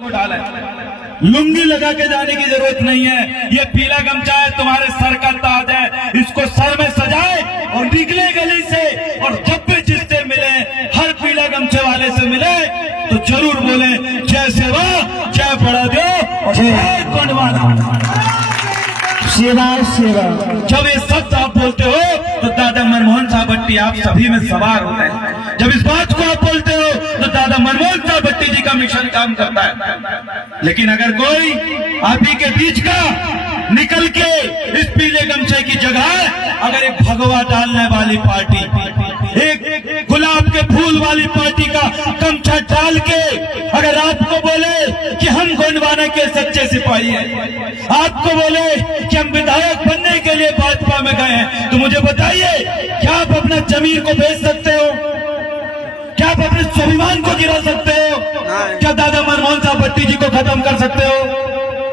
को डाला है। लुंगी लगा के जाने की जरूरत नहीं है। ये पीला गमछा है, तुम्हारे सर का ताज है। इसको सर में सजाए और निकले गली से, और जब भी जिससे मिले, हर पीला गमछे वाले से मिले तो जरूर बोले जय सेवा, जय बड़ादेव और जय गोंडवाना। सेवा सेवा। जब ये सब आप बोलते हो तो दादा मनमोहन साहब भट्टी आप सभी में सवार होते हैं। जब इस बात को आप बोलते हो तो दादा मनमोहन साहब भट्टी जी का मिशन काम करता है। लेकिन अगर कोई आप ही के बीच का निकल के इस पीले गमछे की जगह अगर एक भगवा डालने वाली पार्टी, एक गुलाब के फूल वाली पार्टी का गमछा डाल के अगर आपको बोले कि हम गोंडवाना के सच्चे सिपाही हैं, आपको बोले कि हम विधायक बनने के लिए भाजपा में गए हैं, तो मुझे बताइए क्या आप अपना जमीन को बेच सकते हो? क्या आप अपने स्वाभिमान को गिरा सकते हो? क्या दादा मनमोहन साहब भट्टी जी को खत्म कर सकते हो?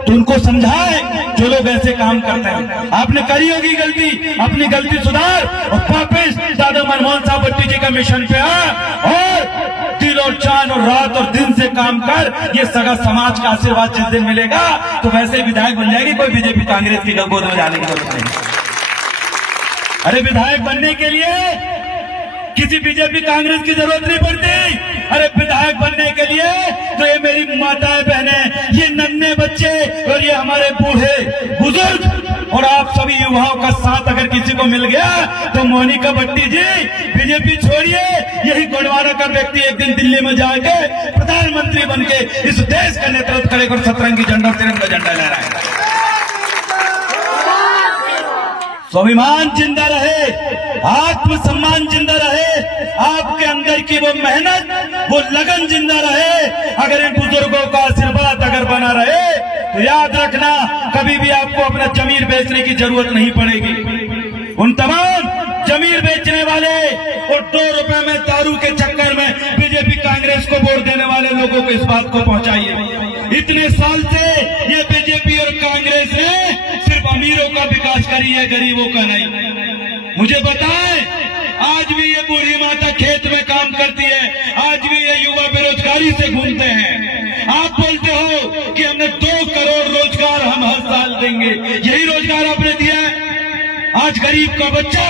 तो उनको समझाए जो लोग ऐसे काम करते हैं। आपने करी होगी गलती, अपनी गलती सुधार और वापस दादा मनमोहन साहब भट्टी जी का मिशन पे आ और दिल और चांद और रात और दिन से काम कर। ये सगा समाज का आशीर्वाद जिस दिन मिलेगा तो वैसे ही विधायक बन जाएगी। कोई बीजेपी कांग्रेस की गोद में जाने की जरूरत नहीं। अरे विधायक बनने के लिए किसी बीजेपी कांग्रेस की जरूरत नहीं पड़ती। अरे विधायक बनने के लिए तो ये मेरी माताएं बहनें, ये नन्हे बच्चे और ये हमारे बूढ़े बुजुर्ग और आप सभी युवाओं का साथ अगर किसी को मिल गया तो मोनिका भट्टी जी बीजेपी छोड़िए, यही गोंडवाना का व्यक्ति एक दिन दिल्ली में जाके प्रधानमंत्री बन के इस देश का नेतृत्व करेगा और सतरंगी झंडा तिरंगा झंडा लहराएगा। स्वाभिमान जिंदा रहे, आत्मसम्मान जिंदा रहे, आपके अंदर की वो मेहनत, वो लगन जिंदा रहे। अगर इन बुजुर्गों का आशीर्वाद अगर बना रहे तो याद रखना कभी भी आपको अपना जमीन बेचने की जरूरत नहीं पड़ेगी। उन तमाम जमीन बेचने वाले और 2 रुपए में दारू के चक्कर में बीजेपी कांग्रेस को वोट देने वाले लोगों को इस बात को पहुंचाइए। इतने साल से ये बीजेपी और कांग्रेस ने सिर्फ अमीरों का विकास करी है, गरीबों का नहीं। मुझे बताएं, आज भी ये बूढ़ी माता खेत में काम करती है, आज भी ये युवा बेरोजगारी से घूमते हैं। आप बोलते हो कि हमने 2 करोड़ रोजगार हम हर साल देंगे, यही रोजगार आपने दिया है। आज गरीब का बच्चा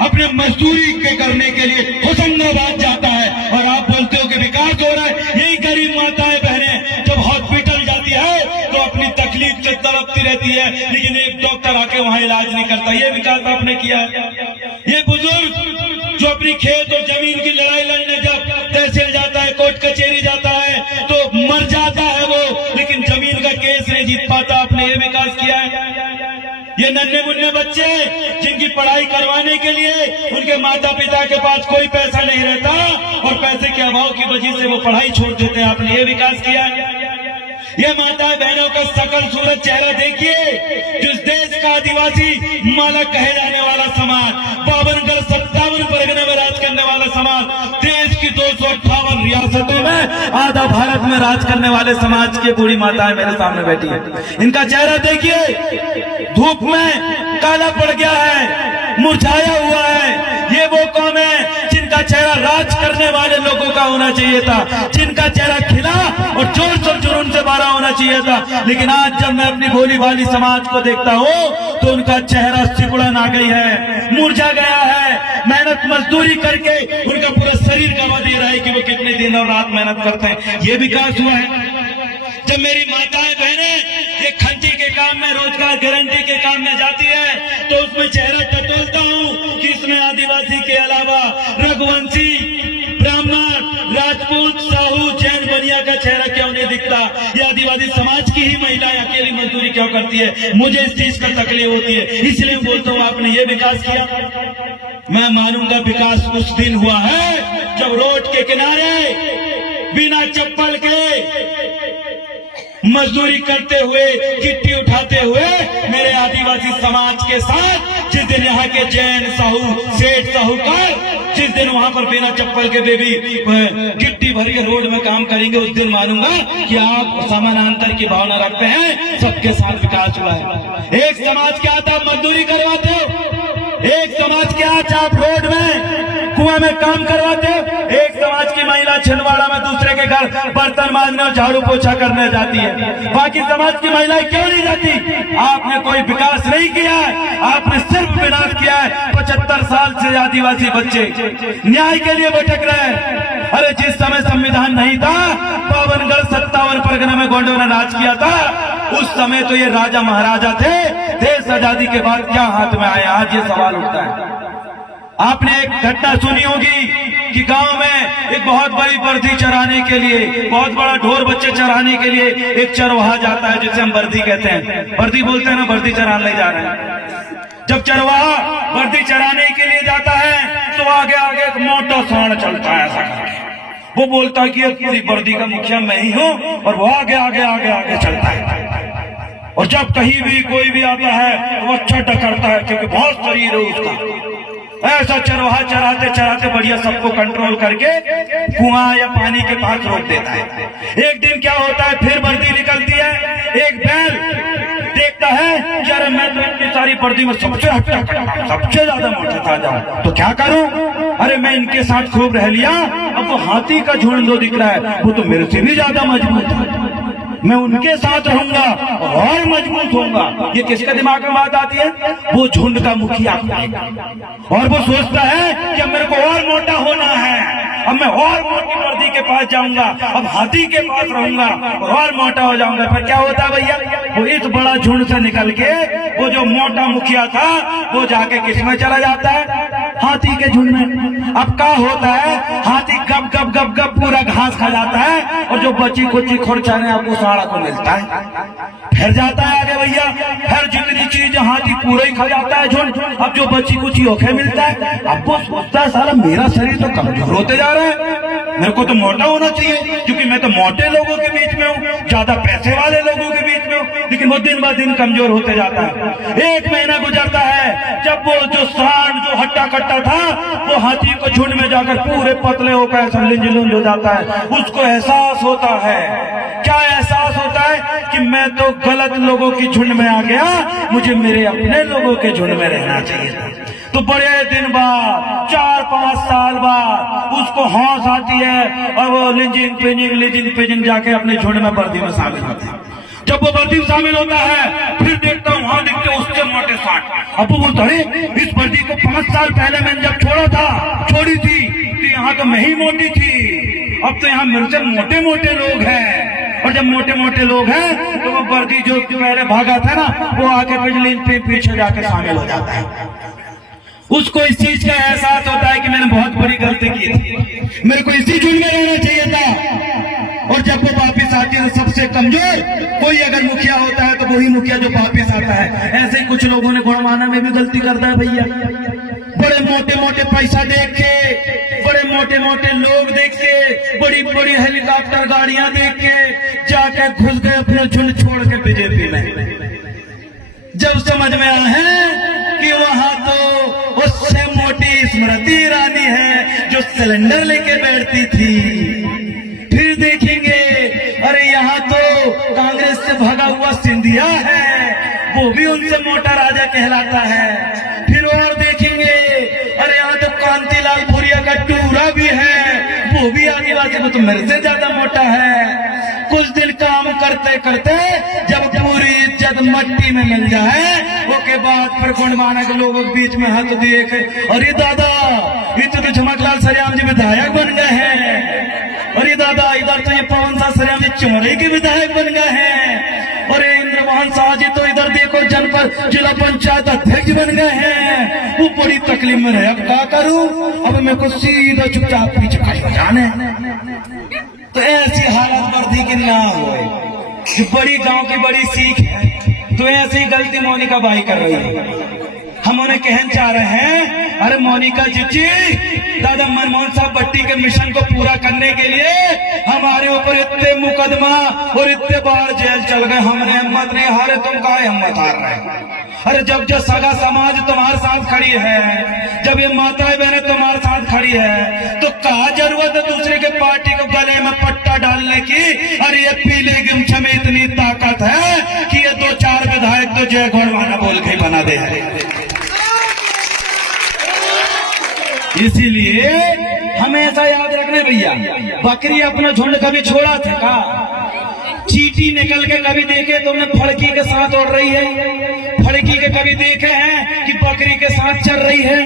अपने मजदूरी के करने के लिए होशंगाबाद जाता है और आप बोलते हो कि विकास हो रहा है। यही गरीब माताएं बहनें जब हॉस्पिटल जाती है तो अपनी तकलीफ से तड़पती रहती है, लेकिन एक डॉक्टर आके वहां इलाज नहीं करता। ये विकास आपने किया है। ये बुजुर्ग जो अपनी खेत और जमीन की लड़ाई लड़ने जब तहसील जाता है, कोर्ट कचहरी जाता है तो मर जाता है वो, लेकिन जमीन का केस नहीं जीत पाता। आपने ये विकास किया है। ये नन्हे मुन्ने बच्चे जिनकी पढ़ाई करवाने के लिए उनके माता पिता के पास कोई पैसा नहीं रहता और पैसे के अभाव की वजह से वो पढ़ाई छोड़ देते हैं, आपने ये विकास किया है। ये माताएं बहनों का सकल सूरत चेहरा देखिए। जिस देश का आदिवासी माला कहे जाने वाला समाज, 52 57 परगने में राज करने वाला समाज, देश की 258 रियासतों में आधा भारत में राज करने वाले समाज की बूढ़ी माताएं मेरे सामने बैठी है। इनका चेहरा देखिए, धूप में काला पड़ गया है, मुरझाया हुआ है। ये वो कौम है जिनका चेहरा राज करने वाले लोगों का होना चाहिए था, जिनका चेहरा खिला और जोश और जुनून से भरा होना चाहिए था। लेकिन आज जब मैं अपनी भोली भाली समाज को देखता हूँ तो उनका चेहरा सिकुड़न आ गई है, मुरझा गया है। मेहनत मजदूरी करके उनका पूरा शरीर गवा दे रहा है कि वो कितने दिन और रात मेहनत करते हैं। ये विकास हुआ है। जब मेरी माताएं बहनें ये खंती के काम में, रोजगार गारंटी के काम में जाती है तो उसमें चेहरा टटोलता हूँ कि इसमें आदिवासी के अलावा रघुवंशी, ब्राह्मण, राजपूत, साहू, जैन, बनिया का चेहरा क्यों नहीं दिखता? ये आदिवासी समाज की ही महिलाएं अकेली मजदूरी क्यों करती है? मुझे इस चीज का तकलीफ होती है, इसलिए बोलता हूँ आपने ये विकास किया। मैं मानूंगा विकास उस दिन हुआ है जब रोड के किनारे बिना चप्पल के मजदूरी करते हुए, गिट्टी उठाते हुए मेरे आदिवासी समाज के साथ जिस दिन यहाँ के जैन, साहू, सेठ, साहूकार जिस दिन वहां पर बिना चप्पल के बेबी गिट्टी भर के रोड में काम करेंगे, उस दिन मानूंगा कि आप समानांतर की भावना रखते हैं। सबके साथ विकास हुआ है। एक समाज के हाथ आप मजदूरी करवाते हो, एक समाज के हाथ आप रोड में कुआं में काम करवाते हो। एक समाज की महिला छिंदवाड़ा में दूसरे के घर बर्तन मांजने और झाड़ू पोछा करने जाती है, बाकी समाज की महिलाएं क्यों नहीं जाती? आपने कोई विकास नहीं किया है, आपने सिर्फ विनाश किया है। 75 साल से आदिवासी बच्चे न्याय के लिए भटक रहे हैं। अरे जिस समय संविधान नहीं था, 52 57 परगना में गोंडों ने राज किया था, उस समय तो ये राजा महाराजा थे। देश आजादी के बाद क्या हाथ में आया, आज ये सवाल उठता है। आपने एक घटना सुनी होगी कि गांव में एक बहुत बड़ी बर्दी चराने के लिए, बहुत बड़ा ढोर बच्चे चराने के लिए एक चरवाहा जाता है, जिसे हम बर्दी कहते हैं। बर्दी बोलते हैं ना, बर्दी चराने ले जा रहे हैं। जब चरवाहा बर्दी चराने के लिए जाता है तो आगे आगे एक मोटा सांड चलता है ऐसा करके। वो बोलता है कि ये पूरी बर्दी का मुखिया मैं ही हूँ, और वो आगे आगे आगे आगे चलता है। और जब कहीं भी कोई भी आता है तो वो अच्छा टकरता है, क्योंकि बहुत शरीर है उसका। ऐसा चरवाहा चराते चराते बढ़िया सबको कंट्रोल करके कुआं या पानी के पास रोक देता है। एक दिन क्या होता है, फिर बर्दी निकलती है। एक बैल देखता है कि अरे मैं तो इतनी सारी बर्दी में सबसे हट्टा कट्टा, सबसे ज्यादा मोटा ताजा हूं, तो क्या करूं? अरे मैं इनके साथ खूब रह लिया, अब तो हाथी का झुंड दो दिख रहा है, वो तो मेरे से भी ज्यादा मजबूत है, मैं उनके साथ रहूंगा और मजबूत होऊंगा। ये किसके दिमाग में बात आती है? वो झुंड का मुखिया। और वो सोचता है कि अब मेरे को और मोटा होना है, अब मैं और मोटी बर्दी के पास जाऊंगा, अब हाथी के पास रहूंगा और मोटा हो जाऊंगा। फिर क्या होता है भैया, वो इस बड़ा झुंड से निकल के वो जो मोटा मुखिया था वो जाके किस में चला जाता है? हाथी के झुंड में। अब क्या होता है, हाथी गप गप गप गप पूरा घास खा जाता है, और जो बची कुची खुरचाने आपको साड़ा को मिलता है, फिर जाता है आगे भैया, हर जितनी चीज हाथी पूरा ही खा जाता है झुंड। अब जो बची कुची होके मिलता है, अब वो सोचता है साला मेरा शरीर तो कमजोर होते जा रहा है, मेरे को तो मोटा होना चाहिए, क्योंकि मैं तो मोटे लोगों के बीच में हूँ, ज्यादा पैसे वाले लोगों के बीच में हूँ। लेकिन वो दिन ब दिन कमजोर होते जाता है। एक महीना गुजरता है, जब वो जो सांड जो हट्टा कट्टा था वो हाथी को झुंड में जाकर पूरे पतले होकर लिंज हो जाता है। उसको एहसास होता है, क्या एहसास होता है कि मैं तो गलत लोगों की झुंड में आ गया, मुझे मेरे अपने लोगों के झुंड में रहना चाहिए था। तो बड़े दिन बाद 4-5 साल बाद उसको होश आती है, और वो लिंजिंग पिजिंग जाके अपने झुंड में बर्दी में शामिल होता है। जब वो बर्दी में शामिल होता है, फिर देखता हूँ वहां दिखते उससे मोटे सांड। अब वो बोलता है इस बर्दी को 5 साल पहले मैंने जब छोड़ी थी तो यहाँ तो मैं ही मोटी थी, अब तो यहाँ मेरे से मोटे मोटे लोग हैं। और जब मोटे मोटे लोग हैं तो वो बर्दी जो पहले भागा था ना, वो आके बिजली पे पीछे जाके शामिल हो जाता है। उसको इस चीज का एहसास होता है कि मैंने बहुत बड़ी गलती की थी, मेरे को इसी झुंड में रहना चाहिए था। और जब वो वापिस आती है तो सबसे कमजोर कोई अगर मुखिया होता है तो वही मुखिया जो वापिस आता है। ऐसे ही कुछ लोगों ने गुणमाना में भी गलती करता है भैया। बड़े मोटे मोटे पैसा देख के, बड़े मोटे मोटे लोग देख के, बड़ी बड़ी हेलीकॉप्टर गाड़ियां देख के जाके घुस गए अपने झुंड छोड़ के बीजेपी में। जब समझ में आया है कि वहां तो उससे मोटी स्मृति ईरानी है जो सिलेंडर लेके बैठती थी, फिर देखेंगे अरे यहाँ तो कांग्रेस से भगा हुआ सिंधिया है, वो भी उनसे मोटा राजा कहलाता है। फिर और देखेंगे अरे यहाँ तो कांतिलाल भूरिया का टूरा भी है, वो भी आदिवासी को तो मेरे से ज्यादा मोटा है। कुछ दिन काम करते करते जब पूरी इज्जत मट्टी में मिल जाए, उसके बाद फिर गुणमाना के लोगों के बीच में हाथ दिए के अरे दादा ये तो झमकलाल सरियाम जी विधायक बन गए हैं, अरे दादा इधर तो ये पवन साह सरियाम जी चौरी के विधायक बन गए हैं, और इंद्रमोहन शाह जी तो इधर देखो जनपद जिला पंचायत अध्यक्ष बन गए हैं। वो बड़ी तकलीफ में रहे, अब क्या करूं, अब मेरे को सीधा चुपचाप पीछे खड़े जाने। तो ऐसी हालत बर्दी की ना हो, जो बड़ी गांव की बड़ी सीख है। तो ऐसी गलती मोनिका बाई कर रही है। हम उन्हें कहना चाह रहे हैं अरे मोनिका जी, दादा मनमोहन साहब बट्टी के मिशन को पूरा करने के लिए हमारे ऊपर इतने मुकदमा और इतने बार जेल चल गए, हमने हिम्मत नहीं हारे, तुम कहा हिम्मत हार रहे? अरे जब सगा समाज तुम्हारे साथ खड़ी है, जब ये माताएं बहनें तुम्हारे साथ खड़ी है, तो क्या जरूरत है दूसरे के पार्टी को गले में पट्टा डालने की? अरे ये पीले गिमछा में इतनी ताकत है कि ये 2-4 विधायक तो जय घोड़वाना बोल के बना दे। इसीलिए हमेशा याद रखने भैया, बकरी अपना झुंड कभी छोड़ा था का? चींटी निकल के कभी देखे तुमने फड़की के साथ उड़ रही है? फड़की के कभी देखे हैं कि बकरी के साथ चल रही है?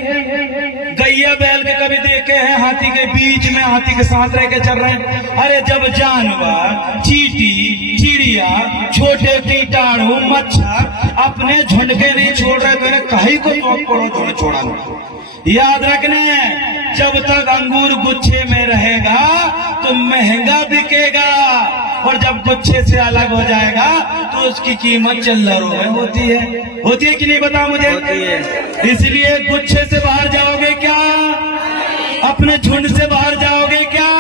गैया बैल के कभी देखे हैं हाथी के बीच में हाथी के साथ रह के चल रहे हैं? अरे जब जानवर, चींटी, चिड़िया, छोटे कीटाणु, मच्छर अपने झुंड के नहीं छोड़ रहे तो इन्हें कहीं को छोड़ा। याद रखना है, जब तक अंगूर गुच्छे में रहेगा तो महंगा बिकेगा, और जब गुच्छे से अलग हो जाएगा तो उसकी कीमत चिल्लरों में होती है कि नहीं? बता मुझे। इसलिए गुच्छे से बाहर जाओगे क्या? अपने झुंड से बाहर जाओगे क्या?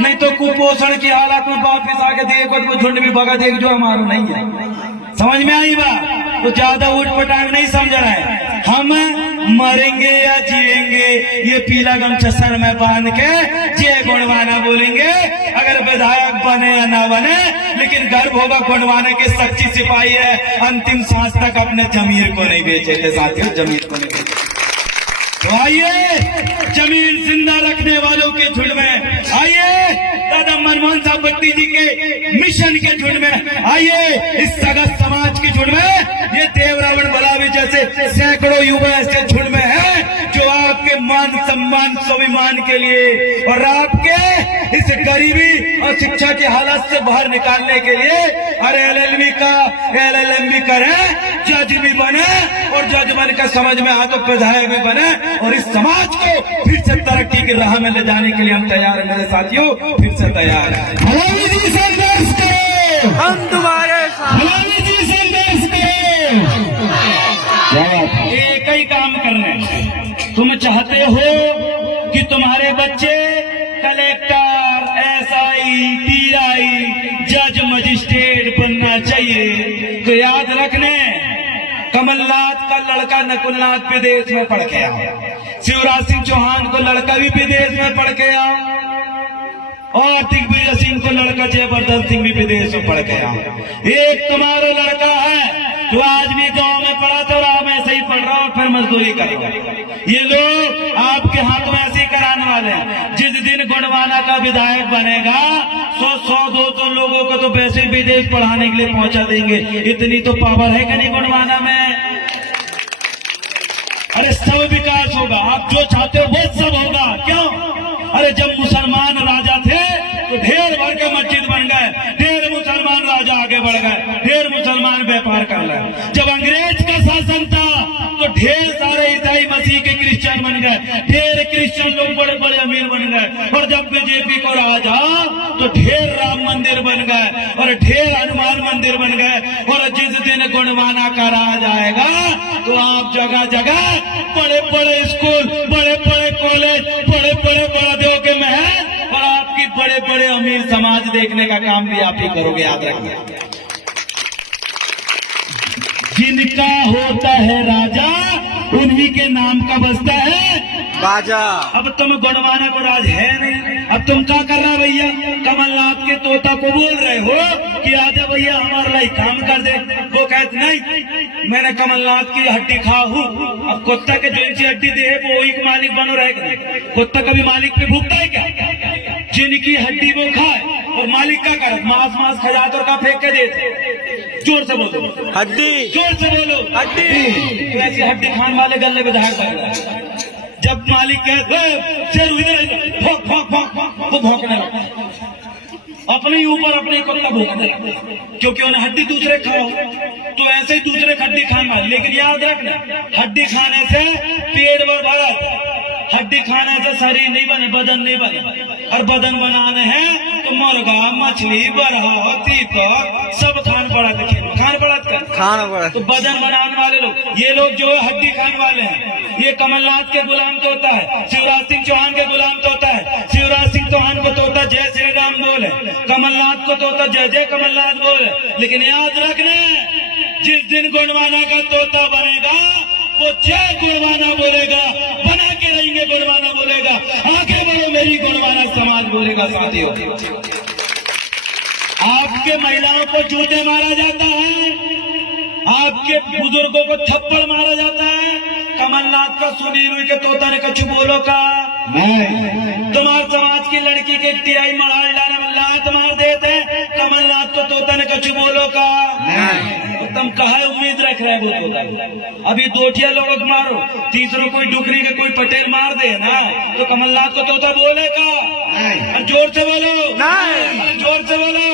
नहीं तो कुपोषण की हालत में वापिस आके देखो तो झुंड भी भगा देख जो हमारा नहीं है। समझ में आई बात? तो ज्यादा उठ पटांग नहीं समझ रहा है। हम मरेंगे या जिएंगे ये पीला गमछा सर में बांध के जय गुणवाना बोलेंगे, अगर विधायक बने या ना बने, लेकिन गर्व होगा गुणवाने के सच्ची सिपाही है, अंतिम सांस तक अपने जमीर को नहीं बेचे थे साथियों, जमीर को नहीं बेचे। तो आइए जमीन जिंदा रखने वालों के झुंड में आइए, दादा मनमोहन साहब भट्टी जी के मिशन के झुंड में आइए, इस सगत समाज के झुंड में, ये देव रावण बलावी जैसे सैकड़ों युवा ऐसे झुंड में है जो आपके मान सम्मान स्वाभिमान के लिए और आपके इस गरीबी और शिक्षा की हालत से बाहर निकालने के लिए, अरे LLB का LLM भी करें, जज भी बने, और जज बन कर समझ में आ तो विधायक भी बने, और इस समाज को फिर से तरक्की की राह में ले जाने के लिए हम तैयार हैं मेरे साथियों, फिर से तैयार हैं। भलावी जी संघर्ष करो, हम तुम्हारे साथ। भलावी जी संघर्ष करो। एक ही काम करना है। तुम चाहते हो कि तुम्हारे बच्चे कलेक्टर, SI, TI, जज, मजिस्ट्रेट बनना चाहिए, तो याद रखने, कमलनाथ का लड़का नकुलनाथ विदेश में पढ़ के आया, शिवराज सिंह चौहान को लड़का भी विदेश में पढ़ के आया, और दिग्विजय सिंह को लड़का जयवर्धन सिंह भी विदेश में पढ़ के आया। एक तुम्हारा लड़का है जो आज भी गांव में पढ़ा था और आप ऐसे ही पढ़ रहा और फिर मजदूरी करेगा। ये लोग आपके हाथ में ऐसे ही कराने वाले हैं। जिस दिन गुणवाना का विधायक बनेगा 100-200 लोगों को तो वैसे विदेश पढ़ाने के लिए पहुंचा देंगे। इतनी तो पावर है कि नहीं गुणवाना में? अरे सब विकास होगा, आप जो चाहते हो वो सब होगा। क्यों? अरे जब मुसलमान राजा थे तो ढेर भर के मस्जिद बन गए, ढेर मुसलमान राजा आगे बढ़ गए, ढेर मुसलमान व्यापार कर रहे। जब अंग्रेज का शासन था तो ढेर सारे ईसाई मसीह के क्रिश्चियन बन गए, ढेर क्रिश्चियन लोग बड़े बड़े अमीर बन गए, और जब बीजेपी को राजा तो ढेर राम मंदिर बन गए और ढेर हनुमान मंदिर बन गए। और जिस दिन गुणवाना का राज आएगा तो आप जगह जगह बड़े बड़े स्कूल, बड़े बड़े कॉलेज, बड़े बड़े बड़ों के महल, और आपकी बड़े बड़े अमीर समाज देखने का काम भी आप ही करोगे। याद रखिए, जिनका होता है राजा उन्हीं के नाम का बसता है बाजा। अब तुम गुणवाना को राज है नहीं, अब तुम क्या कर रहे भैया? कमलनाथ के तोता को बोल रहे हो कि आजा भैया हमारा लाई काम कर दे। वो कहते नहीं, मैंने कमलनाथ की हड्डी खा हूँ। अब कुत्ता के जो सी हड्डी दे वो वही का मालिक बनो रहेगा। कुत्ता कभी मालिक पे भूखता है क्या? जिनकी हड्डी वो खाए और मालिक का करे, मांस मांस खजात और का फेंक के देते। जोर से बोलो, हड्डी। जोर से बोलो, हड्डी। ऐसी हड्डी खान वाले गले में झाड़ कर, जब मालिक कहे भौंक भौंक भौंक वो भौंकने लगता, अपने ही ऊपर अपने कुत्ता भौंकने लगता, क्योंकि उन्हें हड्डी दूसरे खाओ तो ऐसे ही दूसरे हड्डी खाना। लेकिन याद रखना, हड्डी खाने से पेट भरा, हड्डी खाने से शरीर नहीं बने, बदन नहीं बने। और बदन बनाने हैं तो मुर्गा, मछली, बरहा, तीतर सब खान पड़ा था, खान पड़ा तो बदन बनाने वाले लोग, ये लोग जो है हड्डी खाने वाले हैं। ये कमलनाथ के गुलाम तो होता है, शिवराज सिंह चौहान के गुलाम तो होता है। शिवराज सिंह चौहान को तो होता जय श्री राम बोले, कमलनाथ को तो होता जय जय कमलनाथ बोले। लेकिन याद रखना, जिस दिन गुणवाना का तोता बनेगा वो जय गुणवाना बोलेगा, बना के रहेंगे गुणवाना बोलेगा, आगे बढ़ो मेरी गुणवाना समाज बोलेगा। साथियों, आपके महिलाओं को जूते मारा जाता है, आपके बुजुर्गों को थप्पड़ मारा जाता है, कमलनाथ का सुनील हुई के तोता ने कछु बोलो का तुम्हारे समाज की लड़की के तिराई मराल डाले लात मार देते कमलनाथ को तोता ने कछु बोलो का तो तुम कहा उम्मीद रख रहे हो वो तोता अभी दोठिया लोग मारो तीसरों कोई डुकरी के कोई पटेल मार दे ना तो कमलनाथ को तोता बोलेगा जोर से बोलो जोर से बोलो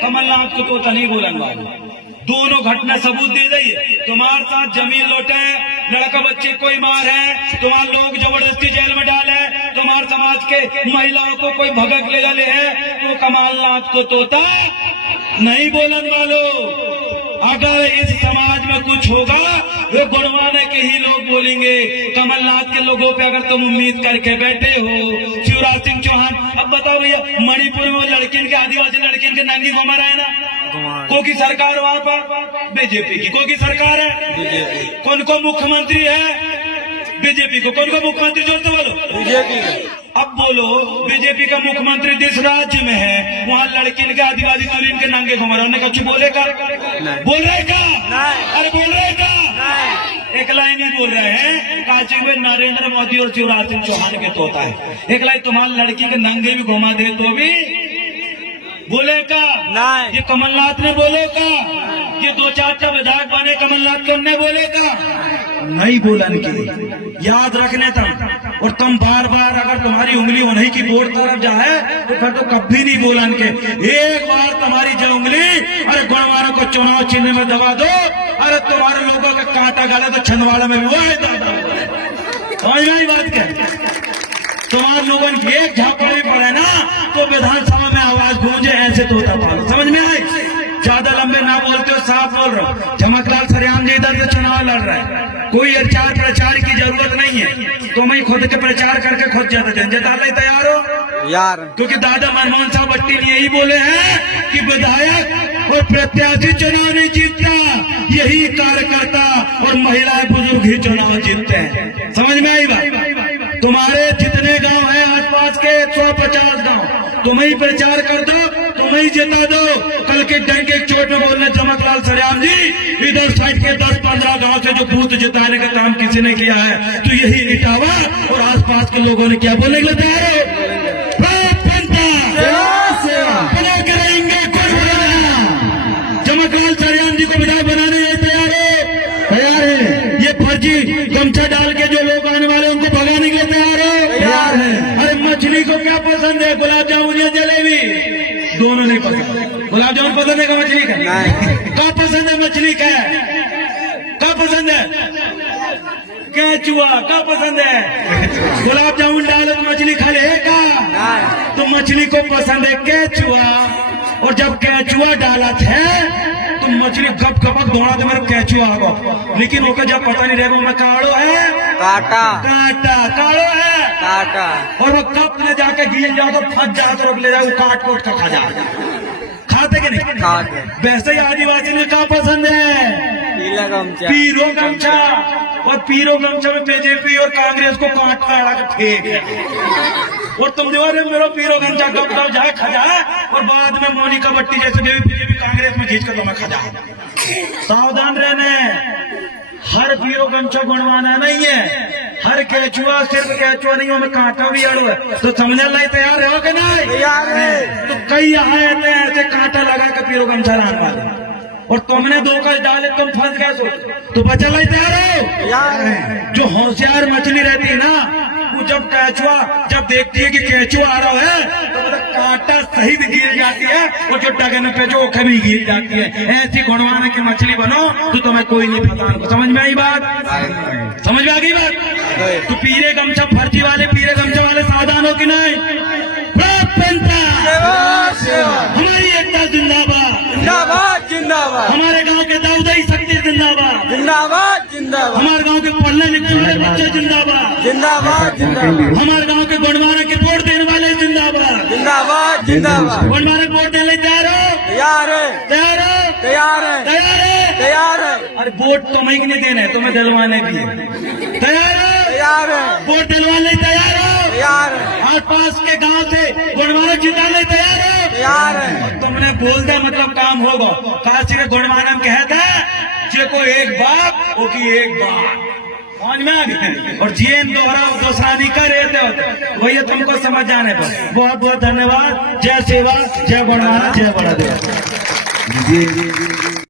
कमलनाथ को तोता नहीं बोलेंगे दोनों घटना सबूत दे दी तुम्हारे साथ जमीन लौटे लड़का बच्चे कोई मार है तुम्हारे लोग जबरदस्ती जेल में डाले तुम्हारे समाज के महिलाओं को कोई भगत ले गए है तो कमलनाथ को तोता नहीं बोलन वालो अगर इस समाज में कुछ होगा वो गुणवाने के ही लोग बोलेंगे कमलनाथ के लोगों पे अगर तुम उम्मीद करके बैठे हो शिवराज सिंह चौहान अब बताओ भैया मणिपुर में लड़किन के आदिवासी लड़किन के नंगी घुमा रहे ना कोई सरकार वहाँ पर बीजेपी की कोई सरकार है कौन को मुख्यमंत्री है बीजेपी को कौन को मुख्यमंत्री जोर से बोलो बीजेपी अब बोलो बीजेपी का मुख्यमंत्री जिस राज्य में है वहाँ लड़किन के आदिवासी कुलीन के नंगे घुमा रहे कछु बोलेगा बोलेगा अरे बोलेगा एक लाइन ही बोल रहे हैं काशी में नरेंद्र मोदी और शिवराज सिंह चौहान के तोता है एक लाइन तुम्हारी लड़की के नंगे भी घुमा दे तो भी बोलेगा ये कमलनाथ ने बोलेगा ये दो चार विधायक बने कमलनाथ के उनने बोलेगा नहीं बोलन की याद रखने तक और तुम बार बार अगर तुम्हारी उंगली उन्हीं की बोर्ड तरफ जाए तो फिर तो कभी नहीं बोलन के एक बार तुम्हारी जो उंगली अरे गुणवानों को चुनाव चिन्ह में दबा दो अरे तुम्हारे लोगों का कांटा गला तो छंदवाड़ा में भी वो बात क्या तुम्हारे लोगों की एक झापड़ भी पड़े ना तो विधानसभा में आवाज गूंजे ऐसे तो होता पालो समझ में आए ज्यादा लंबे ना बोलते हो साफ बोल रहे हो चमकलाल सरेआम जी इधर से चुनाव लड़ रहे हैं कोई प्रचार की जरूरत नहीं है तुम ही खुद के प्रचार करके खुद जनता तैयार हो यार क्योंकि दादा मनमोहन साहब बट्टी ने यही बोले हैं कि विधायक और प्रत्याशी चुनाव नहीं जीतता यही कार्यकर्ता और महिलाएं बुजुर्ग ही चुनाव जीतते हैं समझ में आई बात तुम्हारे जितने गांव हैं आसपास के 150 गांव तुम ही प्रचार कर दो तुम ही जिता दो कल के डंके चोट में बोलने चमकलाल सरेआम जी इधर साइड के 10-15 गांव से जो बूथ जिताने का काम किसी ने किया है तो यही इटावा और आसपास के लोगों ने क्या बोलने के लिए तैयार हो चमकलाल सरेआम जी को विधायक बनाने तैयार है ये फर्जी गमछा डाल के जो लोग आने वाले उनको भगाने के लिए तैयार है अरे मछली को क्या पसंद है गुलाब जामुन या जलेबी दोनों नहीं पसंद गुलाब जामुन पसंद है का मछली का क्या पसंद है मछली का क्या पसंद है केचुआ क्या पसंद है गुलाब जामुन डालो तो मछली खा लेगा तो मछली को पसंद है केचुआ और जब केचुआ डाला थे तो मछली गप गपक दौड़ा तो मेरा केचुआ आ गो लेकिन ओके जब पता नहीं रहेगा मैं काड़ो है काटा काड़ो है काटा और वो कप ले जाके गिर जाओ तो फंस जाओ तो ले जाओ काट कोट का खा जाओ खाते कि नहीं खाते वैसे ही आदिवासी में क्या पसंद है पीला गमछा पीरो गमछा और पीरो गमछा में बीजेपी और कांग्रेस को काट का अड़ा के फेंक और तुम दीवार मेरा पीरो गमछा गप गप जाए खा जाए और बाद में मोनिका बट्टी जैसे बीजेपी कांग्रेस में खींच कर तुम्हें खा जाए सावधान रहने हर पीरो गमछा गुणवाना नहीं है हर केचुआ सिर्फ केचुआ नहीं हो में कांटा भी अड़ो है तो समझने लाई तैयार हो कि नहीं तैयार है तो कई आए ऐसे कांटा लगा के पीरो गमछा लाने वाले और तुमने दो कल डाले तुम फंस गए सोच तो बचा लाई तैयार हो जो होशियार मछली रहती है ना वो जब केचुआ जब देखती है कि केचुआ आ रहा है तो मतलब कांटा सही गिर जाती है और जो डगन पे जो कभी गिर जाती है ऐसी गुणवान की मछली बनो तो तुम्हें कोई नहीं पता समझ में आई बात समझ में आ गई बात तो पीरे गमछा फर्जी वाले पीरे गमछा वाले सावधान हो कि नहीं हमारी एकता जिंदाबाद जिंदाबाद जिंदाबाद हमारे गांव के दाऊदाई शक्ति जिंदाबाद जिंदाबाद जिंदाबाद हमारे गांव के पढ़ने लिखने वाले बच्चे जिंदाबाद जिंदाबाद जिंदाबाद हमारे गांव के गुणवाना के वोट देने वाले जिंदाबाद जिंदाबाद जिंदाबाद गुणवाना के वोट देने तैयार हो तैयार है तैयार हो तैयार है तैयार है तैयार है अरे वोट तुम्हें नहीं देना है तुम्हें दिलवाने भी है तैयार हो तैयार है वोट दिलवाने तैयार हो तैयार है आस पास के गांव से गुणवाना जिताने तैयार हो तैयार है तुमने बोल दे मतलब काम होगा काशी के गुणवाना कहता है जे को एक बाप वो की एक बाप समझ में आ गए। और जीएन दोहरा दोसानी करे थे वही तुमको समझ जाने पर बहुत बहुत धन्यवाद। जय सेवा, जय बड़वाना, जय बड़ा देव।